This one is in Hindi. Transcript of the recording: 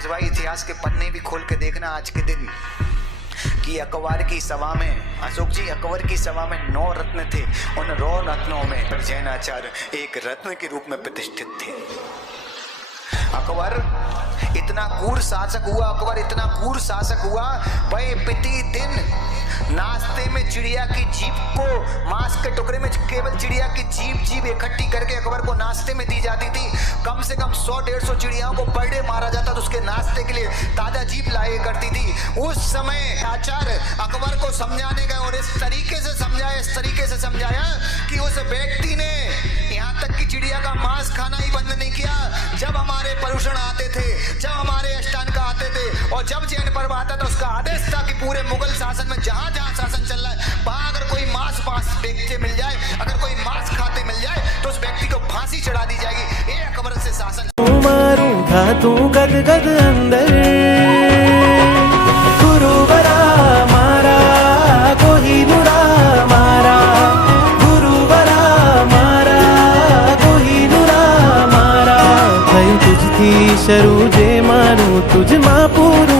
भाई इतिहास के पन्ने भी खोल के देखना आज के दिन कि अकबर की सभा में, अशोक जी, अकबर की सभा में 9 रत्न थे। उन 9 रत्नों में जैनाचार्य एक रत्न के रूप में प्रतिष्ठित थे। अकबर इतना क्रूर शासक हुआ, अकबर इतना क्रूर शासक हुआ, भाई प्रति दिन नाश्ते में चिड़िया की जीभ को, मांस के टुकड़े में केवल चिड़िया की जीभ इकट्ठी करके अकबर को नाश्ते में दी जाती थी। कम से कम 100-150 चिड़ियाओं को पर डे मारा जाता था, उसके नाश्ते के लिए ताजा जीभ लाया करती थी। उस समय आचार्य अकबर को समझाने गए और इस तरीके से समझाया कि उस व्यक्ति ने यहाँ तक कि चिड़िया का मांस खाना ही बंद नहीं किया। जब हमारे परुषण आते थे, जब हमारे अष्टांग आते थे और जब जैन पर्व आता था, उसका आदेश था कि पूरे मुगल शासन में जहां जहां शासन चल रहा है, वहां अगर कोई मांस देखते मिल जाए, अगर कोई मांस खाते मिल जाए तो उस व्यक्ति को फांसी चढ़ा दी जाएगी। ये अकबर से शासन। मारूंगा तू गद गद अंदर, गुरुवरा मारा कोहिनूरा मारा, गुरुवरा मारा कोहिनूरा मारा। थई तुझ थी शरू जे मारू तुझ मां पूरू।